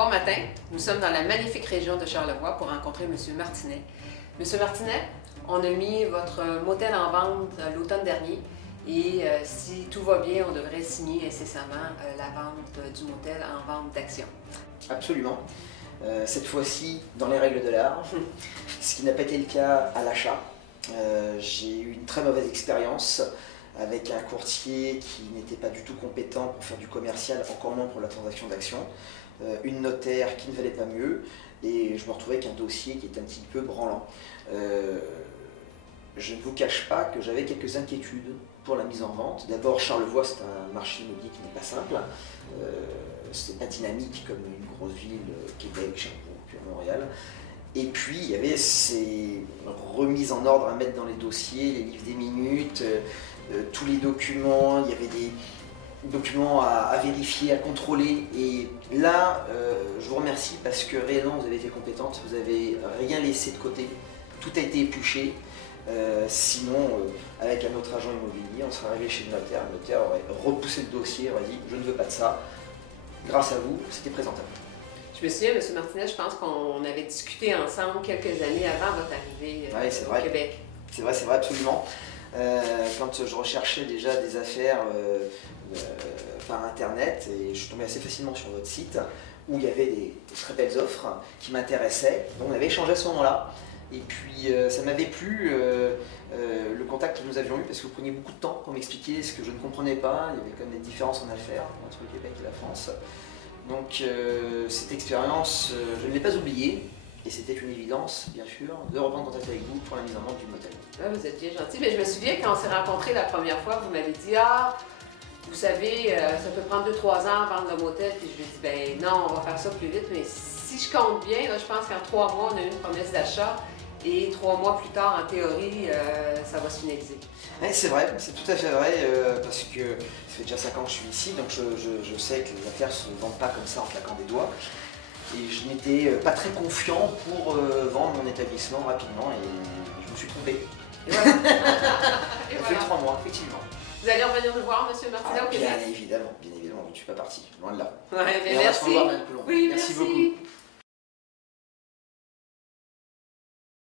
Bon matin, nous sommes dans la magnifique région de Charlevoix pour rencontrer M. Martinet. M. Martinet, on a mis votre motel en vente l'automne dernier et si tout va bien, on devrait signer incessamment la vente du motel en vente d'action. Absolument. Cette fois-ci, dans les règles de l'art, ce qui n'a pas été le cas à l'achat. J'ai eu une très mauvaise expérience avec un courtier qui n'était pas du tout compétent pour faire du commercial, encore moins pour la transaction d'action, une notaire qui ne valait pas mieux, et je me retrouvais avec un dossier qui était un petit peu branlant. Je ne vous cache pas que j'avais quelques inquiétudes pour la mise en vente. D'abord, Charlevoix, c'est un marché immobilier qui n'est pas simple. C'est pas dynamique comme une grosse ville, Québec, Sherbrooke, Montréal. Et puis, il y avait ces remises en ordre à mettre dans les dossiers, les livres des minutes, tous les documents, il y avait des documents à vérifier, à contrôler. Et là, je vous remercie parce que réellement, vous avez été compétente, vous n'avez rien laissé de côté, tout a été épluché. Sinon, avec un autre agent immobilier, on serait arrivé chez le notaire aurait repoussé le dossier, aurait dit « je ne veux pas de ça ». Grâce à vous, c'était présentable. Je me souviens, M. Martinet, je pense qu'on avait discuté ensemble quelques années avant votre arrivée au Québec. C'est vrai, absolument. Quand je recherchais déjà des affaires par internet, et je suis tombé assez facilement sur votre site, où il y avait des très belles offres qui m'intéressaient. Donc on avait échangé à ce moment-là. Et puis ça m'avait plu le contact que nous avions eu parce que vous preniez beaucoup de temps pour m'expliquer ce que je ne comprenais pas. Il y avait comme des différences en affaires entre le Québec et la France. Donc cette expérience, je ne l'ai pas oubliée et c'était une évidence, bien sûr, de reprendre contact avec vous pour la mise en vente du motel. Ouais, vous êtes bien gentil, mais je me souviens quand on s'est rencontrés la première fois, vous m'avez dit « Ah, vous savez, ça peut prendre 2-3 ans à vendre le motel. » Puis je lui ai dit « Ben non, on va faire ça plus vite, mais si je compte bien, là, je pense qu'en 3 mois, on a eu une promesse d'achat. Et 3 mois plus tard, en théorie, ça va se finaliser. Ouais, c'est vrai, c'est tout à fait vrai, parce que ça fait déjà 5 ans que je suis ici, donc je sais que les affaires ne se vendent pas comme ça en claquant des doigts. Et je n'étais pas très confiant pour vendre mon établissement rapidement, et je me suis trompé. Et voilà. Ça fait 3 mois, effectivement. Vous allez revenir nous voir, M. Martinet, au Québec? Bien évidemment, je ne suis pas parti, loin de là. Ouais, Et merci. on va se revoir un peu plus longtemps. Oui, Merci beaucoup.